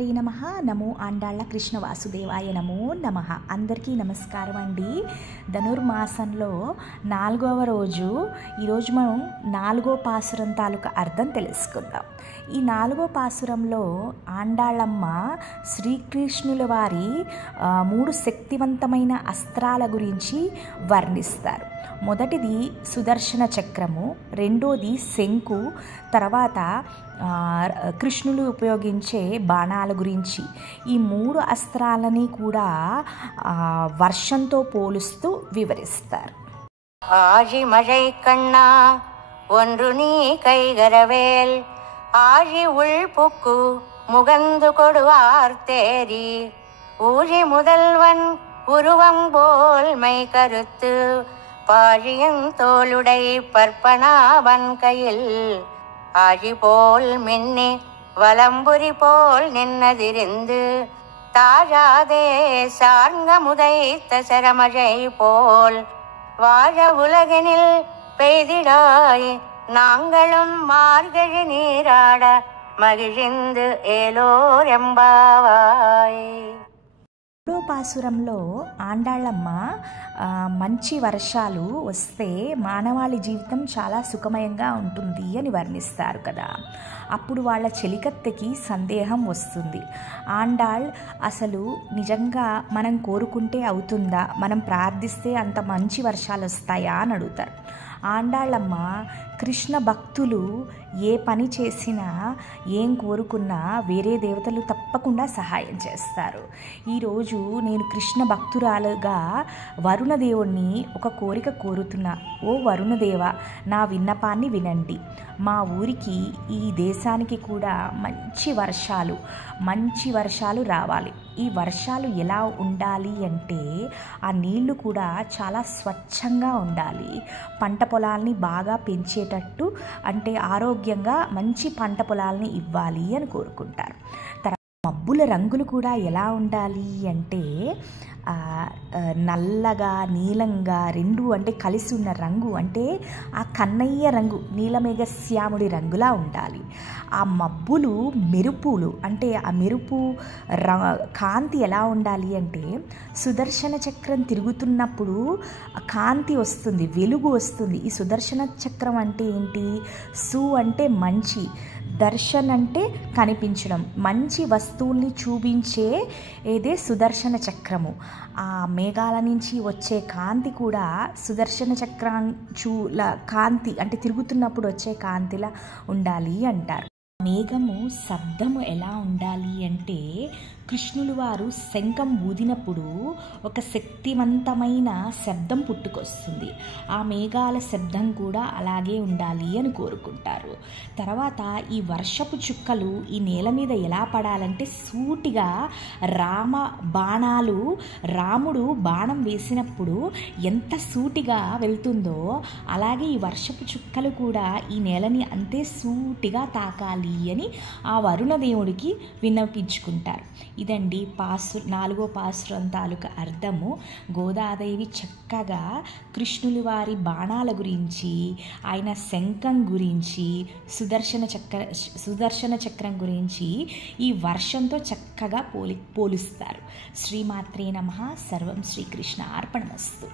శ్రీమాత్రే నమః. నమో ఆండాళ్ళ కృష్ణ వాసుదేవాయ నమో నమః. అందరికీ నమస్కారం అండి. ధనుర్మాసంలో 4వ రోజు. ఈరోజు మనం 4వ పాసురం తాలూకా అర్థం తెలుసుకుందాం. ఈ 4వ పాసురంలో ఆండాళ్ళమ్మ శ్రీకృష్ణుల వారి 3 శక్తివంతమైన అస్త్రాల గురించి వర్ణిస్తారు. మొదటిది సుదర్శన చక్రము, రెండోది శంకు, తర్వాత కృష్ణులు ఉపయోగించే బాణాల గురించి. ఈ 3 అస్త్రాలని కూడా వర్షంతో పోలుస్తూ వివరిస్తారు. ஆழி மழை கண்ணா ஒன்று நீ கைகரவேல் ஆழி உள்புக்கு முகந்து கொடுவார் தேரி ஊழி முதல்வன் உருவம் போல் மை கருத்து பாழியன் தோளுடை பற்பனாவன் கையில் ஆழி போல் மின்னி வலம்புரி போல் நின்னதிருந்து தாழாதே சார்ந்த முதைத்த சரமழை போல் வாழ உலகினில் பெய்திடாய் நாங்களும் மார்கழி நீராட మగిజిందు ఏలోరెంబావాయ్. 3వ పాసురంలో ఆండాళ్ళమ్మ మంచి వర్షాలు వస్తే మానవాళి జీవితం చాలా సుఖమయంగా ఉంటుంది అని వర్ణిస్తారు కదా. అప్పుడు వాళ్ళ చెలికత్తెకి సందేహం వస్తుంది. ఆండాళ్ అసలు నిజంగా మనం కోరుకుంటే అవుతుందా, మనం ప్రార్థిస్తే అంత మంచి వర్షాలు వస్తాయా అని అడుగుతారు. ఆండాళ్ళమ్మ కృష్ణ భక్తులు ఏ పని చేసినా ఏం కోరుకున్నా వేరే దేవతలు తప్పకుండా సహాయం చేస్తారు. ఈరోజు నేను కృష్ణ భక్తురాలుగా వరుణదేవుణ్ణి ఒక కోరిక కోరుతున్నా. ఓ వరుణదేవ, నా విన్నపాన్ని వినండి. మా ఊరికి, ఈ దేశానికి కూడా మంచి వర్షాలు రావాలి. ఈ వర్షాలు ఎలా ఉండాలి అంటే ఆ నీళ్లు కూడా చాలా స్వచ్ఛంగా ఉండాలి. పంట పొలాల్ని బాగా పెంచేటట్టు, అంటే ఆరోగ్యంగా మంచి పంట పొలాల్ని ఇవ్వాలి అని కోరుకుంటారు. మబ్బుల రంగులు కూడా ఎలా ఉండాలి అంటే నల్లగా, నీలంగా, రెండు అంటే కలిసి ఉన్న రంగు, అంటే ఆ కన్నయ్య రంగు, నీలమేఘశ్యాముడి రంగులా ఉండాలి. ఆ మబ్బులు మెరుపులు, అంటే ఆ మెరుపు కాంతి ఎలా ఉండాలి అంటే సుదర్శన చక్రం తిరుగుతున్నప్పుడు కాంతి వస్తుంది, వెలుగు వస్తుంది. ఈ సుదర్శన చక్రం అంటే ఏంటి? సు అంటే మంచి, దర్శన్ అంటే కనిపించడం, మంచి వస్తువుల్ని చూపించే ఏదే సుదర్శన చక్రము. ఆ మేఘాల నుంచి వచ్చే కాంతి కూడా సుదర్శన చక్రం కాంతి, అంటే తిరుగుతున్నప్పుడు వచ్చే కాంతిలా ఉండాలి అంటారు. మేఘము శబ్దము ఎలా ఉండాలి అంటే కృష్ణులు వారు శంఖం ఊదినప్పుడు ఒక శక్తివంతమైన శబ్దం పుట్టుకొస్తుంది. ఆ మేఘాల శబ్దం కూడా అలాగే ఉండాలి అని కోరుకుంటారు. తర్వాత ఈ వర్షపు చుక్కలు ఈ నేల మీద ఎలా పడాలంటే సూటిగా రాముడు బాణం వేసినప్పుడు ఎంత సూటిగా వెళ్తుందో అలాగే ఈ వర్షపు చుక్కలు కూడా ఈ నేలని అంతే సూటిగా తాకాలి అని ఆ వరుణదేవుడికి విన్నపించుకుంటారు. ఇదండి 4వ పాసురం తాలూకా అర్థము. గోదాదేవి చక్కగా కృష్ణులు వారి బాణాల గురించి, ఆయన శంఖం గురించి, సుదర్శన చక్రం గురించి ఈ వర్షంతో చక్కగా పోలుస్తారు. శ్రీమాత్రే నమః. సర్వం శ్రీకృష్ణ అర్పణమస్తు.